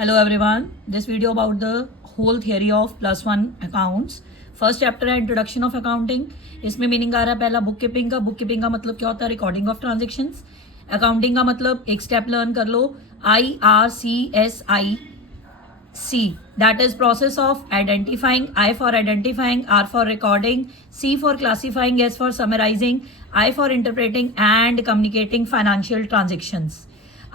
Hello everyone. This video about the whole theory of +1 accounts. First chapter है introduction of accounting. इसमें meaning आ रहा है पहला book keeping का. बुक कीपिंग का मतलब क्या होता है? Recording of transactions. अकाउंटिंग का मतलब एक स्टेप लर्न कर लो, IRCSIC. That is process of identifying. I for identifying, R for recording, C for classifying, S for summarising, I for interpreting and communicating financial transactions.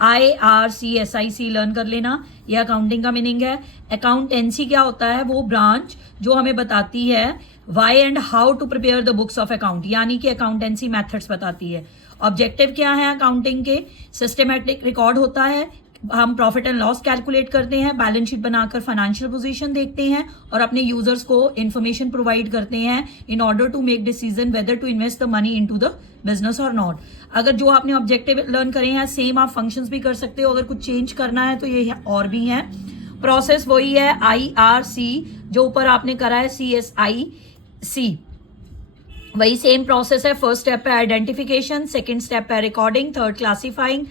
IRCSIC learn कर लेना. ये accounting का meaning है. Accountancy क्या होता है? वो ब्रांच जो हमें बताती है why and how to prepare the books of account, यानी कि अकाउंटेंसी मेथड्स बताती है. ऑब्जेक्टिव क्या है अकाउंटिंग के? सिस्टमेटिक रिकॉर्ड होता है. हम प्रॉफिट एंड लॉस कैलकुलेट करते हैं, बैलेंस शीट बनाकर फाइनेंशियल पोजीशन देखते हैं और अपने यूजर्स को इन्फॉर्मेशन प्रोवाइड करते हैं in order to make decision whether to invest the money into the business और नॉट. अगर जो आपने ऑब्जेक्टिव लर्न करे हैं सेम आप फंक्शंस भी कर सकते हो. अगर कुछ चेंज करना है तो ये और भी है. प्रोसेस वही है IRC जो ऊपर आपने करा है CSIC, वही सेम प्रोसेस है. फर्स्ट स्टेप है आइडेंटिफिकेशन, सेकेंड स्टेप है recording, third classifying,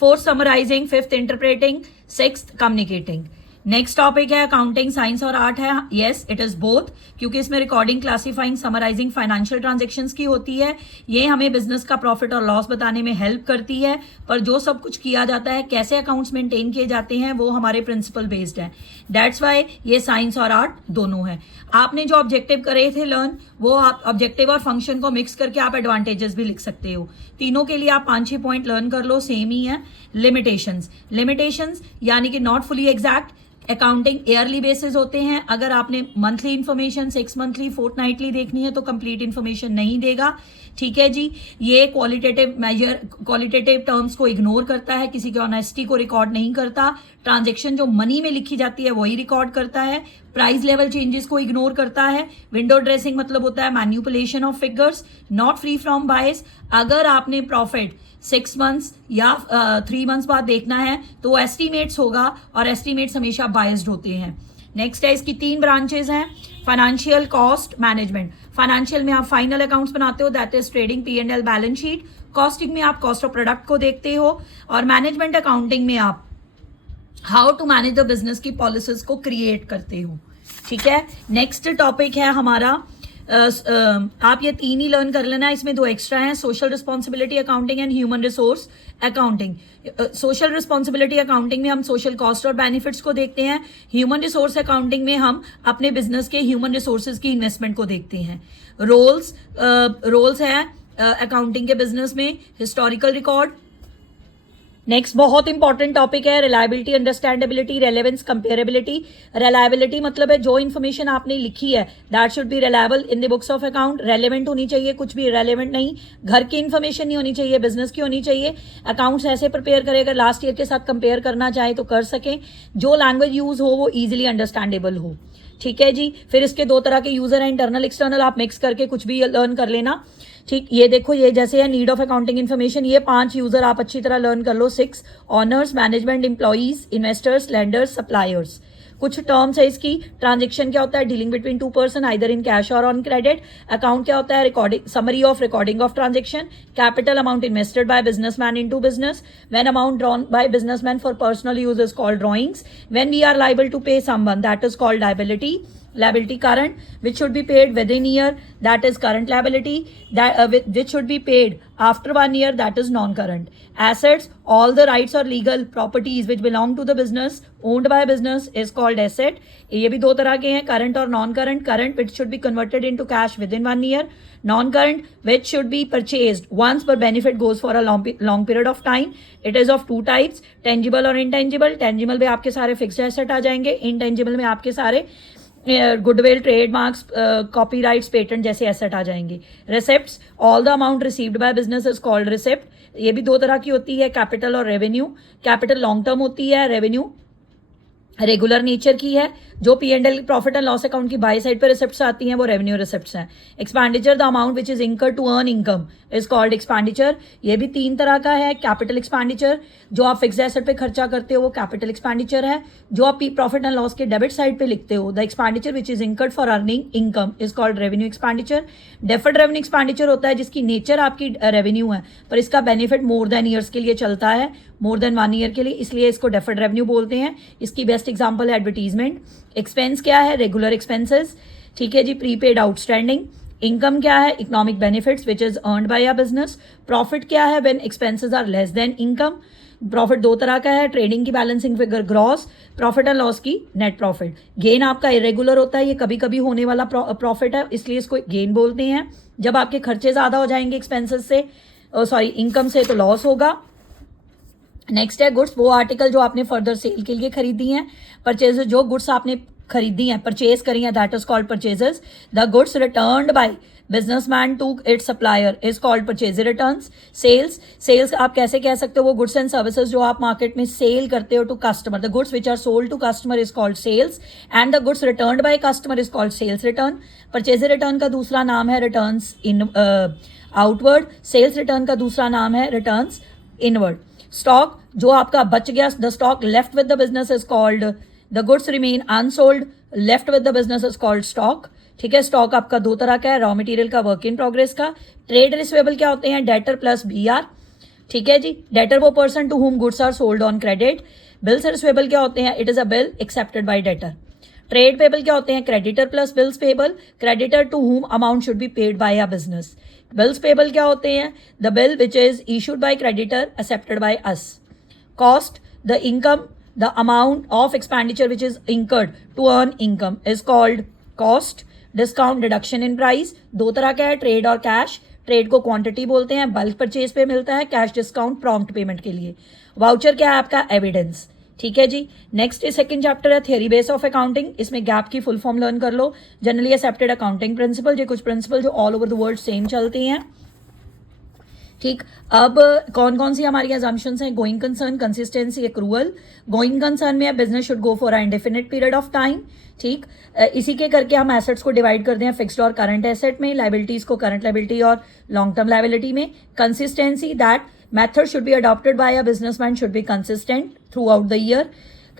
fourth summarising, fifth interpreting, sixth communicating. Next topic है अकाउंटिंग साइंस और आर्ट है. यस इट इज बोथ, क्योंकि इसमें recording, classifying, summarising financial transactions की होती है. ये हमें बिजनेस का प्रॉफिट और लॉस बताने में हेल्प करती है, पर जो सब कुछ किया जाता है, कैसे अकाउंट्स मेंटेन किए जाते हैं, वो हमारे प्रिंसिपल बेस्ड है. दैट्स वाई ये साइंस और आर्ट दोनों है. आपने जो ऑब्जेक्टिव करे थे लर्न, वो आप ऑब्जेक्टिव और फंक्शन को मिक्स करके आप एडवांटेजेस भी लिख सकते हो. तीनों के लिए आप 5-6 पॉइंट लर्न कर लो, सेम ही है. लिमिटेशंस यानी कि not fully exact. Accounting yearly basis होते हैं. अगर आपने मंथली इन्फॉर्मेशन 6 मंथली, फोर्टनाइटली देखनी है तो कंप्लीट इन्फॉर्मेशन नहीं देगा. ठीक है जी. ये क्वालिटेटिव मेजर, क्वालिटेटिव टर्म्स को इग्नोर करता है, किसी की ऑनेस्टी को रिकॉर्ड नहीं करता. ट्रांजेक्शन जो मनी में लिखी जाती है वही रिकॉर्ड करता है. प्राइस लेवल चेंजेस को इग्नोर करता है. विंडो ड्रेसिंग मतलब होता है manipulation of figures, not free from bias. अगर आपने प्रॉफिट 6 मंथ्स या 3 मंथ्स बाद देखना है तो एस्टीमेट्स होगा, और एस्टीमेट्स हमेशा बायस्ड होते हैं. नेक्स्ट है इसकी 3 ब्रांचेस हैं. Financial, cost, management. फाइनेंशियल में आप फाइनल अकाउंट्स बनाते हो, that is trading, P&L, balance sheet. Costing में आप कॉस्ट ऑफ प्रोडक्ट को देखते हो, और मैनेजमेंट अकाउंटिंग में आप how to manage the business की पॉलिसीज को क्रिएट करते हो. ठीक है. नेक्स्ट टॉपिक है हमारा, आप ये 3 ही लर्न कर लेना. इसमें 2 एक्स्ट्रा हैं, social responsibility accounting and human resource accounting. Social responsibility accounting में हम सोशल कॉस्ट और बेनिफिट्स को देखते हैं. ह्यूमन रिसोर्स अकाउंटिंग में हम अपने बिजनेस के ह्यूमन रिसोर्सेज की इन्वेस्टमेंट को देखते हैं. रोल्स है अकाउंटिंग के बिजनेस में, हिस्टोरिकल रिकॉर्ड. नेक्स्ट बहुत इंपॉर्टेंट टॉपिक है reliability, understandability, relevance, comparability. Reliability मतलब है जो इन्फॉर्मेशन आपने लिखी है that should be reliable in the books of account. Relevant होनी चाहिए, कुछ भी रेलेवेंट नहीं. घर की इन्फॉर्मेशन नहीं होनी चाहिए, बिजनेस की होनी चाहिए. अकाउंट्स ऐसे प्रिपेयर करें अगर लास्ट ईयर के साथ कंपेयर करना चाहे तो कर सकें. जो लैंग्वेज यूज हो वो ईजिली अंडरस्टैंडेबल हो. ठीक है जी. फिर इसके 2 तरह के यूजर हैं, इंटरनल एक्सटर्नल. आप मिक्स करके कुछ भी लर्न कर लेना. ठीक. ये देखो, ये जैसे है नीड ऑफ अकाउंटिंग इन्फॉर्मेशन, ये 5 यूजर आप अच्छी तरह लर्न कर लो. 6 owners, management, employees, investors, lenders, suppliers. कुछ टर्म्स है इसकी. ट्रांजेक्शन क्या होता है? Dealing between 2 person either in cash और ऑन क्रेडिट. अकाउंट क्या होता है? Recording, summary of recording of transaction. Capital, amount invested by businessman into business. When amount drawn by businessman for personal use is called drawings. When we are liable to pay someone that is called liability. Liability current, which should be paid within a year, that is current liability. Which should be paid after 1 year, that is non-current. Assets, all the rights or legal properties which belong to the business, owned by business, is called asset. ये भी 2 तरह के हैं, current और non-current. Current, which should be converted into cash within 1 year. Non-current, which should be purchased once but benefit goes for a long period of time. It is of 2 types, tangible और intangible. Tangible में आपके सारे fixed asset आ जाएंगे, intangible में आपके सारे goodwill, trademarks, copyrights, patent जैसे asset आ जाएंगे. Receipts, all the amount received by business is called receipt. ये भी 2 तरह की होती है, कैपिटल और रेवेन्यू. कैपिटल लॉन्ग टर्म होती है, रेवेन्यू रेगुलर नेचर की है. जो P&L profit and loss account की बाई साइड पे रिसिप्ट्स आती हैं वो रेवेन्यू रिसिप्ट्स हैं. Expenditure the amount which is incur to earn income is called expenditure. ये भी 3 तरह का है. कैपिटल एक्सपेंडिचर, जो आप फिक्स एसेट पे खर्चा करते हो वो कैपिटल एक्सपेंडिचर है. जो आप प्रॉफिट एंड लॉस के डेबिट साइड पे लिखते हो, the expenditure which is incurred for earning income is called revenue expenditure. Deferred revenue expenditure होता है जिसकी नेचर आपकी रेवेन्यू है पर इसका बेनिफिट मोर देन ईयर्स के लिए चलता है, मोर देन 1 ईयर के लिए, इसलिए इसको डेफर्ड रेवेन्यू बोलते हैं. इसकी बेस्ट एग्जांपल है एडवर्टीजमेंट. एक्सपेंस क्या है? Regular expenses. ठीक है जी. Prepaid outstanding. इनकम क्या है? Economic benefits which is earned by a business. Profit क्या है? When expenses are less than income. Profit 2 तरह का है. ट्रेडिंग की balancing figure gross, profit and loss की नेट प्रॉफिट. गेन आपका इरेगुलर होता है, ये कभी कभी होने वाला प्रॉफिट है, इसलिए इसको गेन बोलते हैं. जब आपके खर्चे ज़्यादा हो जाएंगे एक्सपेंसेस से, सॉरी इनकम से, तो लॉस होगा. नेक्स्ट है गुड्स. वो आर्टिकल जो आपने फर्दर सेल के लिए खरीदी हैं. परचेजेस, जो गुड्स आपने खरीदी हैं, परचेज करी हैं, that is called purchases. The goods returned by businessman to its supplier is called purchase returns. Sales, sales आप कैसे कह सकते हो? वो गुड्स एंड सर्विसेज जो आप मार्केट में सेल करते हो to customer. The goods which are sold to customer is called sales and the goods returned by customer is called sales return. Purchase return का दूसरा नाम है returns in outward. Sales return का दूसरा नाम है रिटर्न्स इनवर्ड. स्टॉक, जो आपका बच गया, the stock left with the business is called, the goods remain unsold left with the business is called stock. ठीक है. स्टॉक आपका 2 तरह का है, रॉ मटेरियल का, वर्क इन प्रोग्रेस का. ट्रेड रिसीवेबल क्या होते हैं? Debtor plus BR. ठीक है जी. डेटर वो person to whom goods are sold on credit. Bills receivable क्या होते हैं? It is a bill accepted bye debtor. Trade payable क्या होते हैं? Creditor plus bills payable. Creditor to whom amount should be paid by a business. Bills payable क्या होते हैं? The bill which is issued by creditor accepted by us. Cost, the income, the amount of expenditure which is incurred to earn income is called cost. Discount, deduction in price. 2 तरह का है, trade और cash. Trade को quantity बोलते हैं, bulk purchase पे मिलता है. कैश डिस्काउंट प्रॉम्प्ट पेमेंट के लिए. वाउचर क्या है आपका? एविडेंस. ठीक है जी. नेक्स्ट सेकंड चैप्टर है थ्योरी बेस ऑफ अकाउंटिंग. इसमें गैप की फुल फॉर्म लर्न कर लो. जनरली एक्सेप्टेड अकाउंटिंग प्रिंसिपल, ये कुछ प्रिंसिपल जो all over the world same चलती हैं. ठीक. अब कौन कौन सी हमारी अजम्पशंस हैं? Going concern, consistency, accrual. Going concern में business should go for a indefinite period of time. ठीक. इसी के करके हम एसेट्स को डिवाइड करते हैं फिक्स्ड और करंट एसेट में, लाइबिलिटीज को करंट लाइबिलिटी और लॉन्ग टर्म लाइबिलिटी में. Consistency, that method should be adopted by a businessman should be consistent throughout the year.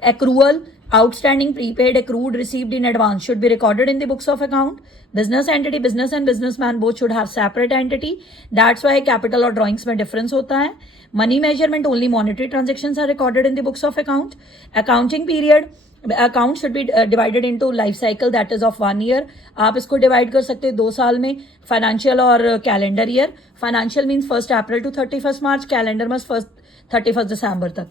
Accrual, outstanding, prepaid, accrued, received in advance should be recorded in the books of account. Business entity, business and businessman both should have separate entity. That's why capital और drawings में difference होता है. Money measurement, only monetary transactions are recorded in the books of account. Accounting period, account should be divided into life cycle that is of 1 year. आप इसको divide कर सकते हैं 2 साल में, फाइनेंशियल और calendar year. Financial means 1 April to 31 March, calendar में 31 दिसंबर तक.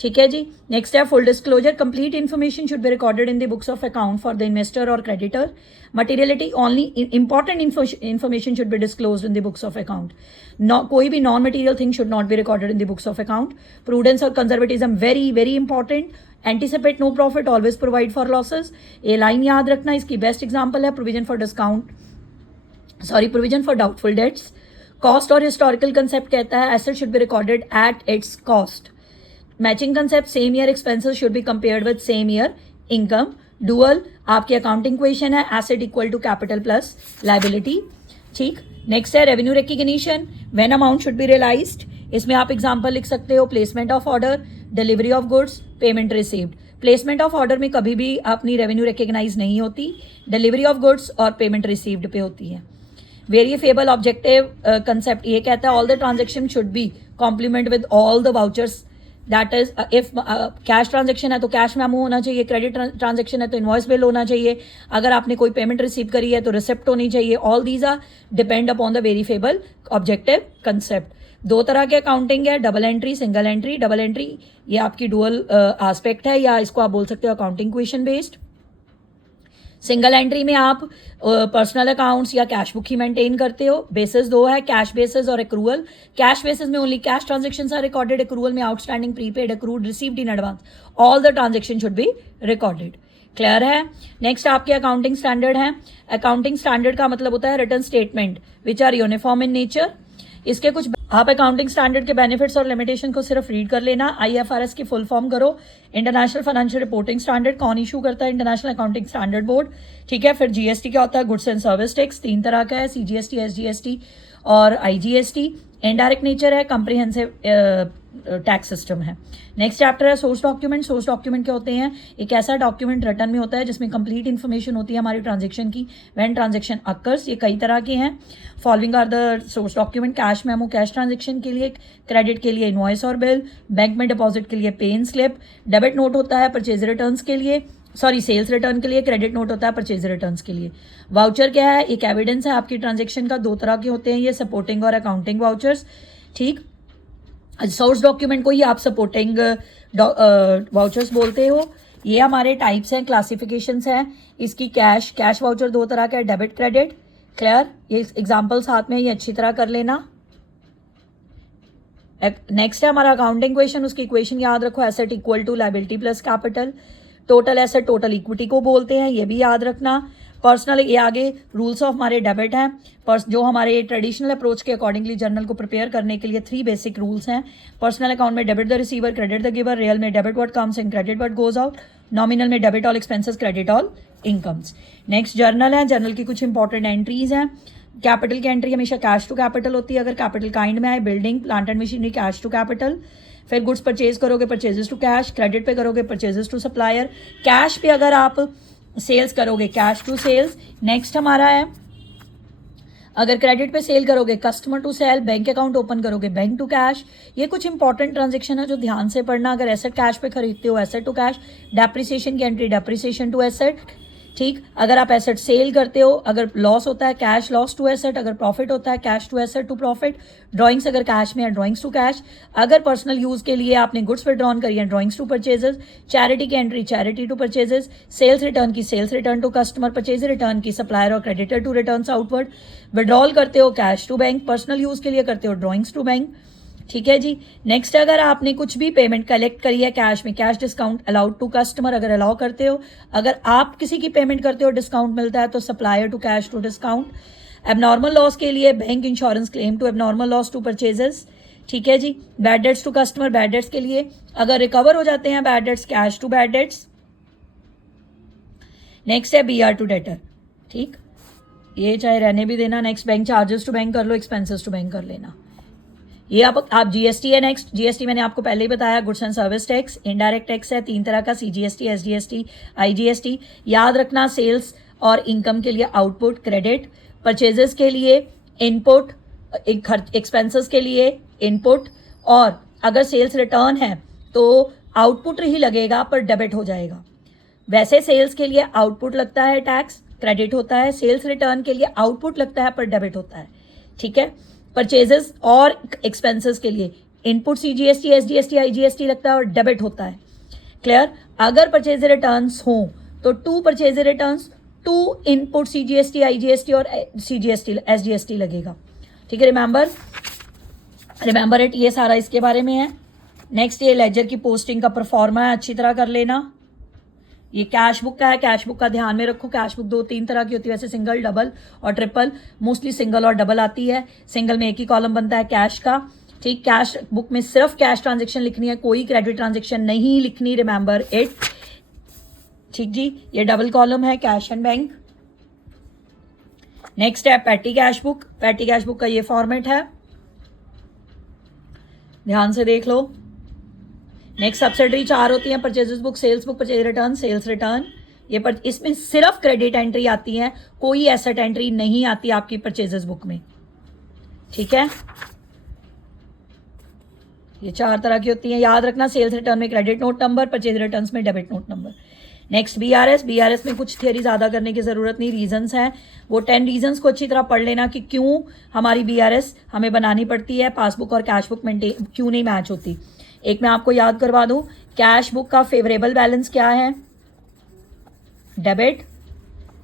ठीक है जी. नेक्स्ट है full disclosure. Complete information should be recorded in the books of account for the investor और creditor. Materiality, only important information should be disclose in the books of account. कोई भी non material thing should not be recorded in the books of account. Prudence और conservatism very very important. Anticipate no profit, always provide for losses. ये line याद रखना. इसकी best example है provision for discount, sorry provision for doubtful debts. Cost और historical concept कहता है asset should be recorded at its cost. Matching concept, same year expenses should be compared with same year income. Dual, आपकी accounting equation है asset equal to capital plus liability. ठीक. Next है revenue recognition. When amount should B realised. इसमें आप example लिख सकते हो. Placement of order, delivery of goods, payment received. Placement of order में कभी भी अपनी रेवेन्यू रिकग्नाइज नहीं होती. डिलीवरी ऑफ गुड्स और पेमेंट रिसीव्ड पे होती है. वेरिएबल ऑब्जेक्टिव कंसेप्ट ये कहता है all the transaction should be complement with all the vouchers. That is if cash transaction है तो कैश मेमो होना चाहिए, क्रेडिट ट्रांजेक्शन है तो इनवॉइस बिल होना चाहिए, अगर आपने कोई पेमेंट रिसीव करी है तो रिसिप्ट होनी चाहिए. All these are depend upon the variable objective concept. 2 तरह के अकाउंटिंग है, double entry, single entry. Double entry ये आपकी डुअल एस्पेक्ट है या इसको आप बोल सकते हो accounting equation based. Single entry में आप पर्सनल अकाउंट्स या कैश बुक ही मेंटेन करते हो. बेसिस 2 है, कैश बेसिस और एक्रूअल. कैश बेसिस में only cash transactions are recorded. Accrual में outstanding, prepaid, accrued, received in advance, all the transaction should be recorded. Clear है. नेक्स्ट आपके अकाउंटिंग स्टैंडर्ड है. अकाउंटिंग स्टैंडर्ड का मतलब होता है return statement which are uniform in nature. इसके कुछ आप अकाउंटिंग स्टैंडर्ड के बेनिफिट्स और लिमिटेशन को सिर्फ रीड कर लेना। IFRS की फुल फॉर्म करो, इंटरनेशनल फाइनेंशियल रिपोर्टिंग स्टैंडर्ड। कौन इशू करता है? International accounting standard board. ठीक है, फिर GST क्या होता है? गुड्स एंड सर्विस टैक्स 3 तरह का है, CGST, SGST और IGST। इनडायरेक्ट नेचर है, कंप्रिहेंसिव टैक्स सिस्टम है। नेक्स्ट चैप्टर है सोर्स डॉक्यूमेंट। सोर्स डॉक्यूमेंट क्या होते हैं? एक ऐसा डॉक्यूमेंट रिटर्न में होता है जिसमें कंप्लीट इन्फॉर्मेशन होती है हमारी ट्रांजेक्शन की, व्हेन ट्रांजेक्शन अकर्स। ये कई तरह के हैं। Following are the source document: cash memo cash transaction के लिए, क्रेडिट के लिए इनवॉइस और बिल, बैंक में डिपॉजिट के लिए पे इन स्लिप, डेबिट नोट होता है परचेज रिटर्न्स के लिए, सॉरी सेल्स रिटर्न के लिए, क्रेडिट नोट होता है परचेज रिटर्न्स के लिए। वाउचर क्या है? एक एविडेंस है आपकी ट्रांजेक्शन का। 2 तरह के होते हैं ये, सपोर्टिंग और अकाउंटिंग वाउचर्स। ठीक, सोर्स डॉक्यूमेंट को ही आप सपोर्टिंग वाउचर्स बोलते हो। ये हमारे टाइप्स हैं, क्लासिफिकेशंस हैं इसकी। कैश वाउचर 2 तरह का है, डेबिट क्रेडिट। क्लियर? ये एग्जांपल साथ में ये अच्छी तरह कर लेना। नेक्स्ट है हमारा अकाउंटिंग क्वेश्चन। उसकी इक्वेशन याद रखो, asset equal to liability plus capital. Total asset total equity को बोलते हैं, ये भी याद रखना। पर्सनल, ये आगे रूल्स ऑफ हमारे डेबिट हैं, जो हमारे ट्रेडिशनल अप्रोच के अकॉर्डिंगली जर्नल को प्रिपेयर करने के लिए 3 बेसिक रूल्स हैं। पर्सनल अकाउंट में debit the receiver, credit the giver. Real में debit what comes in, credit what goes out. Nominal में debit all expenses, credit all incomes. Next journal है। Journal की कुछ इंपॉर्टेंट एंट्रीज हैं। Capital की entry हमेशा cash to capital होती है, अगर कैपिटल काइंड में आए। Building, plant and machinery cash to capital. फिर गुड्स परचेज करोगे, परचेजेस टू कैश। क्रेडिट पे करोगे, परचेजेस टू सप्लायर। कैश पे अगर आप सेल्स करोगे, कैश टू सेल्स। नेक्स्ट हमारा है, अगर क्रेडिट पे सेल करोगे, customer to sale. Bank account open करोगे, बैंक टू कैश। ये कुछ इंपॉर्टेंट ट्रांजेक्शन है जो ध्यान से पढ़ना। अगर एसेट कैश पे खरीदते हो, एसेट टू कैश। डेप्रिसिएशन की एंट्री, डेप्रिसिएशन टू एसेट। ठीक, अगर आप एसेट सेल करते हो, अगर लॉस होता है कैश लॉस टू एसेट, अगर प्रॉफिट होता है cash to asset to profit. Drawings अगर कैश में है, ड्राइंग्स टू कैश। अगर पर्सनल यूज के लिए आपने गुड्स विड्रॉन करी है, ड्राइंग्स टू परचेजेस। चैरिटी की entry, charity to purchases. Sales return की, sales return to customer. Purchase return की, सप्लायर और creditor to returns outward. Withdrawal करते हो cash to bank, personal use के लिए करते हो ड्राइंग्स टू बैंक। ठीक है जी। नेक्स्ट, अगर आपने कुछ भी पेमेंट कलेक्ट करी है कैश में, cash discount allowed to customer, अगर अलाउ करते हो। अगर आप किसी की पेमेंट करते हो, डिस्काउंट मिलता है तो supplier to cash to discount. Abnormal loss के लिए bank insurance claim to abnormal loss to purchases. ठीक है जी। Bad debts to customer, bad debts के लिए अगर रिकवर हो जाते हैं bad debts, cash to bad debts. Next है BR टू डेटर। ठीक, ये चाहे रहने भी देना। Next, bank charges to bank कर लो, एक्सपेंसेस टू बैंक कर लेना। ये आप GST है। नेक्स्ट, GST मैंने आपको पहले ही बताया, goods and service tax. Indirect tax है 3 तरह का, CGST, SGST, IGST। याद रखना, सेल्स और इनकम के लिए आउटपुट क्रेडिट, परचेजेस के लिए इनपुट, एक्सपेंसेस के लिए इनपुट, और अगर सेल्स रिटर्न है तो आउटपुट ही लगेगा पर डेबिट हो जाएगा। वैसे सेल्स के लिए आउटपुट लगता है, टैक्स क्रेडिट होता है। सेल्स रिटर्न के लिए आउटपुट लगता है पर डेबिट होता है। ठीक है। परचेजेस और एक्सपेंसेस के लिए इनपुट CGST, SGST, IGST लगता है और डेबिट होता है। क्लियर? अगर परचेज रिटर्न्स हो तो 2 purchase returns, 2 input CGST, IGST और CGST, SGST लगेगा। ठीक है, रिमेंबर इट। ये सारा इसके बारे में है। नेक्स्ट, ये लेजर की पोस्टिंग का परफॉर्मा है, अच्छी तरह कर लेना। ये कैश बुक का है, कैश बुक का ध्यान में रखो। कैश बुक 2-3 तरह की होती है, वैसे सिंगल, डबल और ट्रिपल। मोस्टली सिंगल और डबल आती है। सिंगल में एक ही कॉलम बनता है कैश का। ठीक, कैश बुक में सिर्फ कैश ट्रांजेक्शन लिखनी है, कोई क्रेडिट ट्रांजेक्शन नहीं लिखनी, रिमेंबर इट। ठीक जी। ये डबल कॉलम है, कैश एंड बैंक। नेक्स्ट है patty cash book. Patty cash book का ये फॉर्मेट है, ध्यान से देख लो। नेक्स्ट, सब्सिडरी 4 होती हैं, purchases book, sales book, purchase return, sales return. ये इसमें सिर्फ क्रेडिट एंट्री आती है, कोई एसेट एंट्री नहीं आती आपकी परचेजेस बुक में। ठीक है, ये 4 तरह की होती हैं, याद रखना। सेल्स रिटर्न में credit note number, purchase return में debit note number. Next, BRS में कुछ थियरी ज़्यादा करने की ज़रूरत नहीं, रीजंस हैं। वो 10 रीजंस को अच्छी तरह पढ़ लेना कि क्यों हमारी BRS हमें बनानी पड़ती है, पासबुक और कैश बुक मेंटेन क्यों नहीं मैच होती। एक मैं आपको याद करवा दूं, कैश बुक का फेवरेबल बैलेंस क्या है? डेबिट।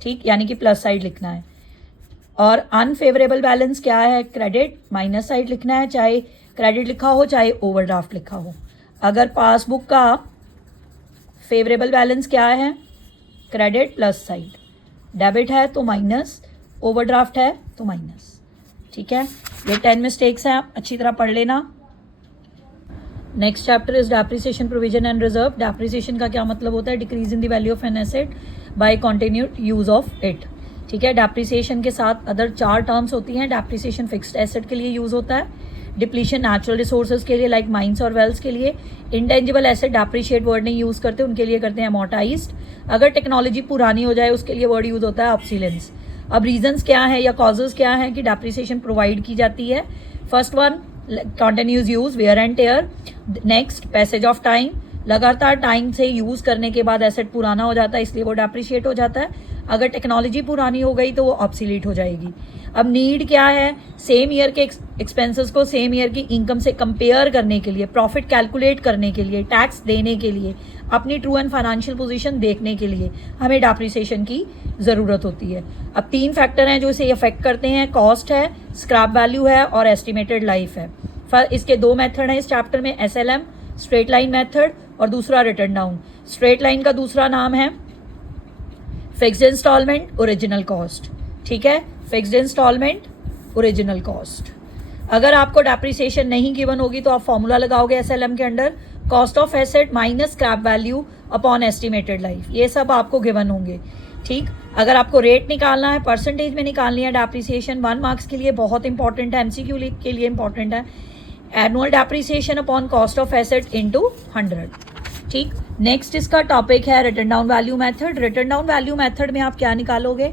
ठीक, यानी कि प्लस साइड लिखना है। और अनफेवरेबल बैलेंस क्या है? क्रेडिट, माइनस साइड लिखना है, चाहे क्रेडिट लिखा हो चाहे ओवरड्राफ्ट लिखा हो। अगर पासबुक का फेवरेबल बैलेंस क्या है? क्रेडिट प्लस साइड, डेबिट है तो माइनस, ओवरड्राफ्ट है तो माइनस। ठीक है, ये 10 मिस्टेक्स हैं, आप अच्छी तरह पढ़ लेना। Next chapter is depreciation provision and reserve. Depreciation का क्या मतलब होता है? Decrease in the value of an asset by continued use of it. ठीक है, डेप्रिसिएशन के साथ अदर 4 टर्म्स होती हैं। डेप्रिसिएशन फिक्स्ड एसेट के लिए यूज होता है, डिप्लीशन नेचुरल रिसोर्सेज के लिए लाइक माइंस और वेल्स के लिए, इंटेंजिबल एसेट डेप्रिशिएट वर्ड नहीं यूज करते, उनके लिए करते हैं अमोर्टाइज्ड। अगर टेक्नोलॉजी पुरानी हो जाए उसके लिए वर्ड यूज होता है ऑब्सोलेंस। अब रीजंस क्या है या कॉजेज क्या है कि डेप्रिसिएशन प्रोवाइड की जाती है? First one, continues use, wear and tear. Next, passage of time, लगातार टाइम से यूज करने के बाद एसेट पुराना हो जाता है, इसलिए वो डेप्रिशिएट हो जाता है। अगर टेक्नोलॉजी पुरानी हो गई तो वो ऑब्सोलीट हो जाएगी। अब नीड क्या है? सेम ईयर के एक्सपेंसेस को सेम ईयर की इनकम से कंपेयर करने के लिए, प्रॉफिट कैलकुलेट करने के लिए, टैक्स देने के लिए, अपनी ट्रू एंड फाइनेंशियल पोजीशन देखने के लिए हमें डेप्रिसिएशन की ज़रूरत होती है। अब 3 फैक्टर हैं जो इसे अफेक्ट करते हैं, कॉस्ट है, स्क्रैप वैल्यू है और एस्टिमेटेड लाइफ है। इसके 2 मेथड हैं इस चैप्टर में, SLM स्ट्रेट लाइन मेथड और दूसरा रिटर्न डाउन। स्ट्रेट लाइन का दूसरा नाम है फिक्स्ड इंस्टॉलमेंट ओरिजिनल कॉस्ट। ठीक है, फिक्स्ड इंस्टॉलमेंट ओरिजिनल कॉस्ट। अगर आपको डेप्रिसिएशन नहीं गिवन होगी तो आप फॉर्मूला लगाओगे SLM के under, cost of asset minus scrap value upon estimated life. ये सब आपको गिवन होंगे। ठीक, अगर आपको रेट निकालना है, परसेंटेज में निकालनी है डेप्रिसिएशन, 1 मार्क्स के लिए बहुत इंपॉर्टेंट है, MCQ के लिए इंपॉर्टेंट है, annual depreciation upon cost of asset into 100। ठीक, नेक्स्ट इसका टॉपिक है return down value method. Return down value method में आप क्या निकालोगे?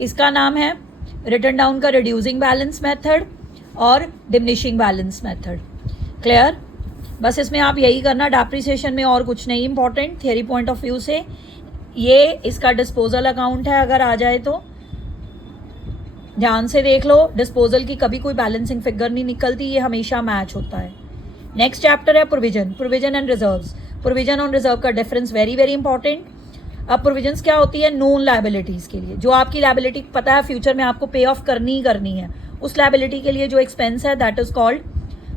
इसका नाम है रिटर्न डाउन का रिड्यूसिंग बैलेंस मेथड और डिमिनिशिंग बैलेंस मेथड। क्लियर? बस इसमें आप यही करना, डेप्रिसिएशन में और कुछ नहीं important theory point of view से। ये इसका डिस्पोजल अकाउंट है, अगर आ जाए तो ध्यान से देख लो, डिस्पोजल की कभी कोई बैलेंसिंग फिगर नहीं निकलती, ये हमेशा मैच होता है। नेक्स्ट चैप्टर है provision, provision and reserves. Provision और रिजर्व का डिफरेंस वेरी वेरी इंपॉर्टेंट। अब प्रोविजंस क्या होती है? नोन लायबिलिटीज के लिए, जो आपकी लायबिलिटी पता है फ्यूचर में आपको पे ऑफ करनी ही करनी है, उस लायबिलिटी के लिए जो एक्सपेंस है दैट इज कॉल्ड,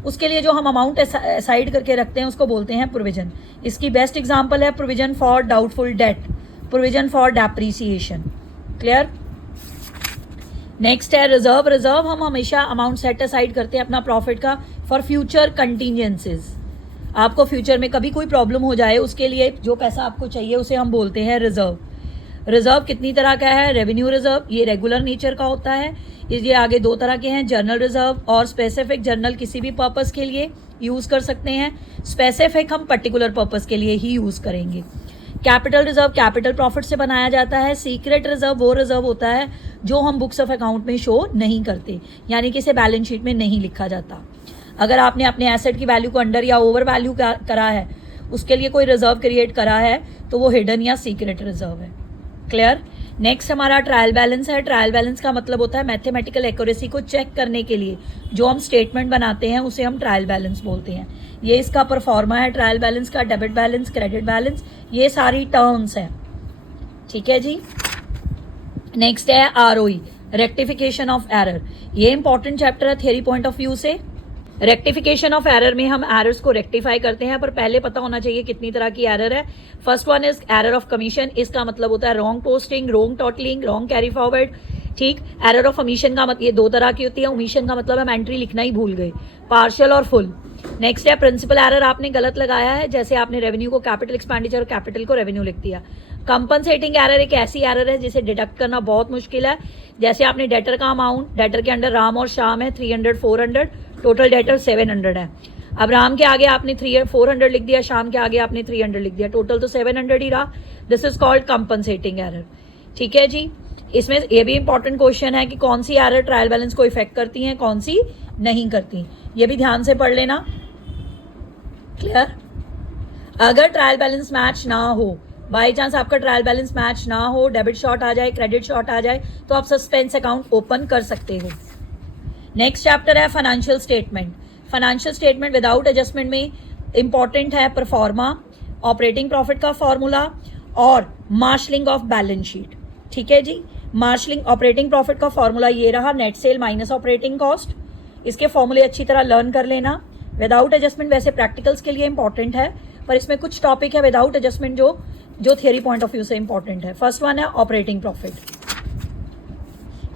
उसके लिए जो हम अमाउंट असाइड करके रखते हैं उसको बोलते हैं प्रोविजन। इसकी बेस्ट एग्जांपल है provision for doubtful debt, provision for depreciation. Clear? Next है रिजर्व। रिजर्व हम हमेशा अमाउंट सेट असाइड करते हैं अपना प्रॉफिट का फॉर फ्यूचर कंटीजेंसीज। आपको फ्यूचर में कभी कोई प्रॉब्लम हो जाए उसके लिए जो पैसा आपको चाहिए उसे हम बोलते हैं रिजर्व। रिजर्व कितनी तरह का है? रेवेन्यू रिजर्व, ये रेगुलर नेचर का होता है। ये आगे 2 तरह के हैं, जर्नल रिजर्व और स्पेसिफिक। जर्नल किसी भी पर्पस के लिए यूज़ कर सकते हैं, स्पेसिफिक हम पर्टिकुलर पर्पस के लिए ही यूज़ करेंगे। कैपिटल रिजर्व कैपिटल प्रॉफिट से बनाया जाता है। सीक्रेट रिजर्व वो रिजर्व होता है जो हम बुक्स ऑफ अकाउंट में शो नहीं करते, यानी कि इसे बैलेंस शीट में नहीं लिखा जाता। अगर आपने अपने एसेट की वैल्यू को अंडर या ओवर वैल्यू करा है, उसके लिए कोई रिजर्व क्रिएट करा है, तो वो हिडन या सीक्रेट रिजर्व है। क्लियर? नेक्स्ट हमारा ट्रायल बैलेंस है। ट्रायल बैलेंस का मतलब होता है मैथमेटिकल एक्यूरेसी को चेक करने के लिए जो हम स्टेटमेंट बनाते हैं उसे हम ट्रायल बैलेंस बोलते हैं। ये इसका परफॉर्मा है ट्रायल बैलेंस का, डेबिट बैलेंस, क्रेडिट बैलेंस, ये सारी टर्म्स हैं। ठीक है जी। नेक्स्ट है ROE, रेक्टिफिकेशन ऑफ एरर। ये इंपॉर्टेंट चैप्टर है थियरी पॉइंट ऑफ व्यू से। रेक्टिफिकेशन ऑफ एरर में हम एरर्स को रेक्टिफाई करते हैं, पर पहले पता होना चाहिए कितनी तरह की एरर है। First one is error of commission. इसका मतलब होता है wrong posting, wrong totalling, wrong carry forward. ठीक। एरर ऑफ ओमिशन का मतलब, ये 2 तरह की होती है। ओमिशन का मतलब हम एंट्री लिखना ही भूल गए, पार्शियल और फुल। नेक्स्ट है प्रिंसिपल एरर, आपने गलत लगाया है, जैसे आपने रेवेन्यू को कैपिटल एक्सपेंडिचर और कैपिटल को रेवेन्यू लिख दिया। कंपनसेटिंग एरर एक ऐसी एरर है जिसे डिडक्ट करना बहुत मुश्किल है, जैसे आपने डेटर का अमाउंट, डेटर के अंडर राम और श्याम है 300 400, टोटल डेटर 700 है। अब राम के आगे आपने 400 लिख दिया, श्याम के आगे आपने 300 लिख दिया, टोटल तो 700 ही रहा। This is called compensating error. ठीक है जी। इसमें ये भी इंपॉर्टेंट क्वेश्चन है कि कौन सी एरर ट्रायल बैलेंस को इफेक्ट करती हैं, कौन सी नहीं करती, ये भी ध्यान से पढ़ लेना। क्लियर? अगर ट्रायल बैलेंस मैच ना हो, बाई चांस आपका ट्रायल बैलेंस मैच ना हो, डेबिट शॉर्ट आ जाए, क्रेडिट शॉर्ट आ जाए, तो आप सस्पेंस अकाउंट ओपन कर सकते हो। नेक्स्ट चैप्टर है financial statement. Financial statement without adjustment में इंपॉर्टेंट है परफॉर्मा, ऑपरेटिंग प्रॉफिट का फॉर्मूला और मार्शलिंग ऑफ बैलेंस शीट। ठीक है जी। मार्शलिंग ऑपरेटिंग प्रॉफिट का फॉर्मूला ये रहा, net cell minus operating cost. इसके फॉर्मूले अच्छी तरह लर्न कर लेना। विदाउट एडजस्टमेंट वैसे प्रैक्टिकल्स के लिए इंपॉर्टेंट है, पर इसमें कुछ टॉपिक है विदाउट एडजस्टमेंट जो थियरी पॉइंट ऑफ व्यू से इंपॉर्टेंट है। फर्स्ट वन है ऑपरेटिंग प्रॉफिट।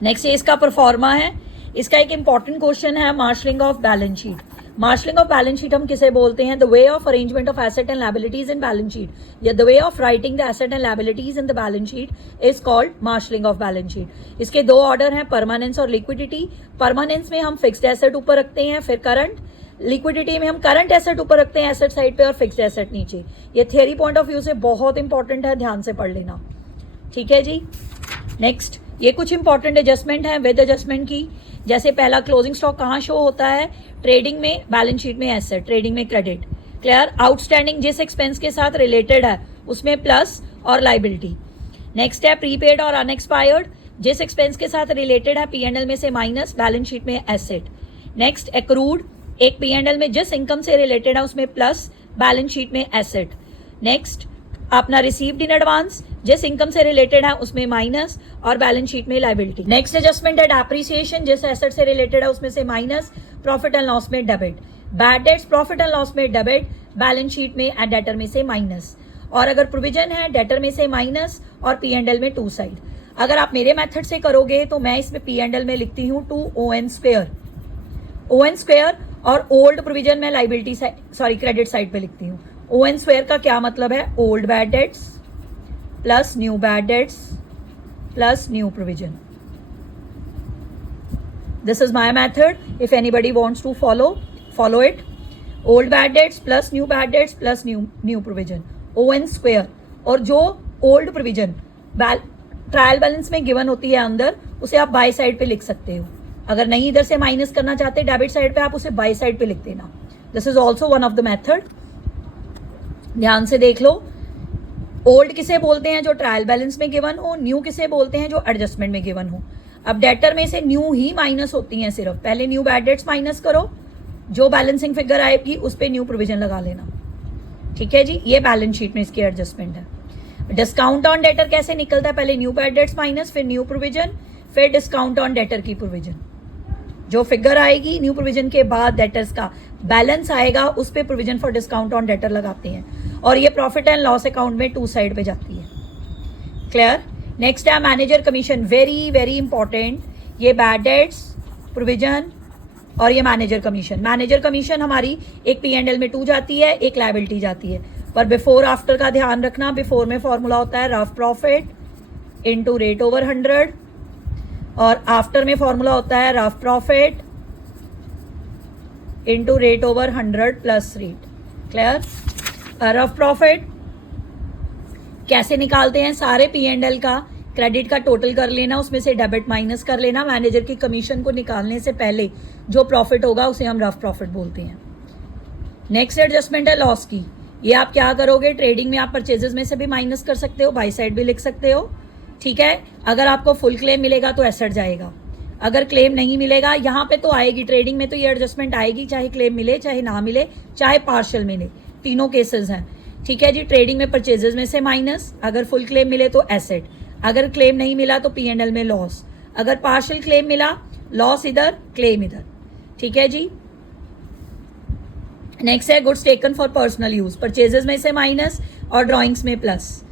नेक्स्ट ये इसका परफॉर्मा है, इसका एक इंपॉर्टेंट क्वेश्चन है marshalling of balance sheet. Marshalling of balance sheet हम किसे बोलते हैं? The way of arrangement of asset and liabilities in balance sheet, या the way of writing the asset and liabilities in the balance sheet is called marshalling of balance sheet. इसके दो order हैं, permanence और liquidity. Permanence में हम fixed asset ऊपर रखते हैं, फिर करंट. लिक्विडिटी में हम करंट एसेट ऊपर रखते हैं एसेट साइड पे और फिक्स्ड एसेट नीचे. ये थियरी पॉइंट ऑफ व्यू से बहुत इंपॉर्टेंट है, ध्यान से पढ़ लेना. ठीक है जी. नेक्स्ट, ये कुछ इंपॉर्टेंट एडजस्टमेंट है विद एडजस्टमेंट की. जैसे पहला, क्लोजिंग स्टॉक कहाँ शो होता है? ट्रेडिंग में, बैलेंस शीट में एसेट, ट्रेडिंग में क्रेडिट. क्लियर. आउटस्टैंडिंग जिस एक्सपेंस के साथ रिलेटेड है उसमें प्लस और लाइबिलिटी. नेक्स्ट है प्रीपेड और अनएक्सपायर्ड, जिस एक्सपेंस के साथ रिलेटेड है P&L में से माइनस, बैलेंस शीट में एसेट. नेक्स्ट एक्रूड, एक P&L में जिस इनकम से रिलेटेड है उसमें प्लस, बैलेंस शीट में एसेट. नेक्स्ट अपना रिसीव्ड इन एडवांस, जिस इनकम से रिलेटेड है उसमें माइनस और बैलेंस शीट में लायबिलिटी. नेक्स्ट एडजस्टमेंट है डेप्रिसिएशन, जिस एसेट से रिलेटेड है उसमें से माइनस, प्रॉफिट एंड लॉस में debit. Bad debts profit and loss में डेबिट, बैलेंस शीट में एंड डेटर में से माइनस. और अगर प्रोविजन है डेटर में से माइनस और P&L में टू साइड. अगर आप मेरे मेथड से करोगे तो मैं इसमें P&L में लिखती हूँ 2ON स्क्वायर, ON स्क्वायर, और ओल्ड प्रोविजन में लाइबिलिटी साइड, क्रेडिट साइड पे लिखती हूँ. ON स्क्वायर का क्या मतलब है? Old bad debts plus new bad debts plus new provision. This is my method. If anybody wants to follow it. Old bad debts plus new bad debts plus new provision, ON square. और जो old provision trial balance में given होती है अंदर, उसे आप by side पे लिख सकते हो. अगर नहीं इधर से माइनस करना चाहते डेबिट साइड पे, आप उसे बाय साइड पे लिख देना. This is also one of the method. ध्यान से देख लो. ओल्ड किसे बोलते हैं? जो ट्रायल बैलेंस में गिवन हो. न्यू किसे बोलते हैं? जो एडजस्टमेंट में गिवन हो. अब डेटर में से न्यू ही माइनस होती हैं सिर्फ. पहले न्यू बैड डेट्स माइनस करो, जो बैलेंसिंग फिगर आएगी उस पर न्यू प्रोविजन लगा लेना. ठीक है जी. ये बैलेंस शीट में इसकी एडजस्टमेंट है. डिस्काउंट ऑन डेटर कैसे निकलता है? पहले न्यू बैड डेट्स माइनस, फिर न्यू प्रोविजन, फिर डिस्काउंट ऑन डेटर की प्रोविजन. जो फिगर आएगी न्यू प्रोविजन के बाद डेटर्स का बैलेंस आएगा, उस पे provision for discount on debtor लगाते हैं. और ये प्रॉफिट एंड लॉस अकाउंट में टू साइड पे जाती है. क्लियर. नेक्स्ट है manager commission, very very important. ये बैड डेट्स, प्रोविजन और ये मैनेजर कमीशन. मैनेजर कमीशन हमारी एक P&L में 2 जाती है, एक लायबिलिटी जाती है. पर बिफोर आफ्टर का ध्यान रखना. बिफोर में फॉर्मूला होता है rough profit into rate over 100, और आफ्टर में फॉर्मूला होता है rough profit into rate over 100 plus rate. Clear. Rough profit कैसे निकालते हैं? सारे P&L का क्रेडिट का टोटल कर लेना, उसमें से डेबिट माइनस कर लेना. मैनेजर की कमीशन को निकालने से पहले जो प्रॉफिट होगा उसे हम रफ प्रॉफिट बोलते हैं. नेक्स्ट एडजस्टमेंट है लॉस की. ये आप क्या करोगे? ट्रेडिंग में आप परचेजेस में से भी माइनस कर सकते हो, बाई साइड भी लिख सकते हो. ठीक है. अगर आपको फुल क्लेम मिलेगा तो एसेट जाएगा. अगर क्लेम नहीं मिलेगा, यहाँ पे तो आएगी, ट्रेडिंग में तो ये एडजस्टमेंट आएगी, चाहे क्लेम मिले, चाहे ना मिले, चाहे पार्शियल मिले, तीनों केसेस हैं. ठीक है जी. ट्रेडिंग में परचेजेस में से माइनस, अगर फुल क्लेम मिले तो एसेट, अगर क्लेम नहीं मिला तो P&L में लॉस, अगर पार्शियल क्लेम मिला, लॉस इधर, क्लेम इधर. ठीक है जी. नेक्स्ट है goods taken for personal use, purchases में से माइनस और ड्रॉइंग्स में प्लस.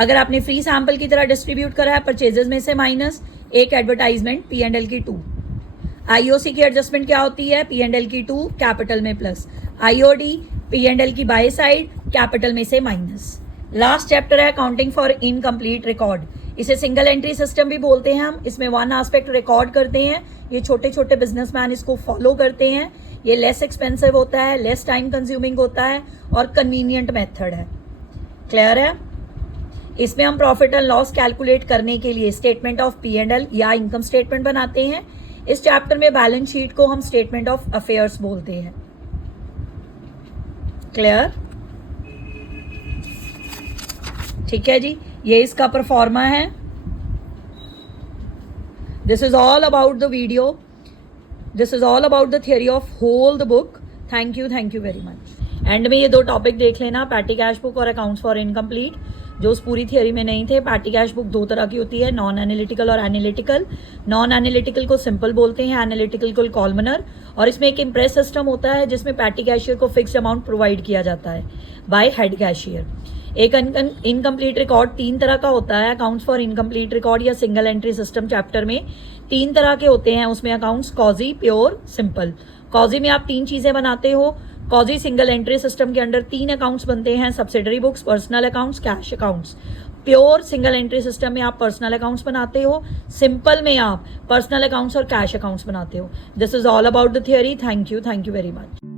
अगर आपने फ्री सैंपल की तरह डिस्ट्रीब्यूट करा है, परचेजेस में से माइनस, एक एडवर्टाइजमेंट, P&L की 2. IOC की एडजस्टमेंट क्या होती है? P&L की 2, कैपिटल में प्लस. IOD P&L की बाय साइड, कैपिटल में से माइनस. लास्ट चैप्टर है अकाउंटिंग फॉर इनकम्प्लीट रिकॉर्ड. इसे सिंगल एंट्री सिस्टम भी बोलते हैं हम. इसमें वन एस्पेक्ट रिकॉर्ड करते हैं. ये छोटे छोटे बिजनेसमैन इसको फॉलो करते हैं. ये लेस एक्सपेंसिव होता है, लेस टाइम कंज्यूमिंग होता है और कन्वीनियंट मेथड है. क्लियर है. इसमें हम प्रॉफिट एंड लॉस कैलकुलेट करने के लिए स्टेटमेंट ऑफ P&L या इनकम स्टेटमेंट बनाते हैं. इस चैप्टर में बैलेंस शीट को हम स्टेटमेंट ऑफ अफेयर्स बोलते हैं. क्लियर. ठीक है जी. ये इसका परफॉर्मा है. This is all about the video. This is all about the theory of whole the book. Thank you very much. And में ये 2 टॉपिक देख लेना, पैटी कैश बुक और अकाउंट्स फॉर इनकम्प्लीट, जो उस पूरी थियरी में नहीं थे. पैटी कैश बुक 2 तरह की होती है, नॉन एनालिटिकल और एनालिटिकल. नॉन एनालिटिकल को सिंपल बोलते हैं, एनालिटिकल को कॉलमनर. और इसमें एक इम्प्रेस सिस्टम होता है जिसमें पैटी कैशियर को फिक्स्ड अमाउंट प्रोवाइड किया जाता है बाय हेड कैशियर. एक इनकम्प्लीट रिकॉर्ड 3 तरह का होता है, अकाउंट्स फॉर इनकम्प्लीट रिकॉर्ड या सिंगल एंट्री सिस्टम चैप्टर में 3 तरह के होते हैं उसमें अकाउंट्स, कॉजी, प्योर, सिंपल। कॉजी में आप 3 चीजें बनाते हो। कॉजी सिंगल एंट्री सिस्टम के अंडर 3 अकाउंट्स बनते हैं, subsidiary books, personal accounts, cash accounts. Pure single entry system में आप पर्सनल अकाउंट्स बनाते हो, सिंपल में आप पर्सनल अकाउंट्स और कैश अकाउंट्स बनाते हो। This is all about the theory. Thank you very much.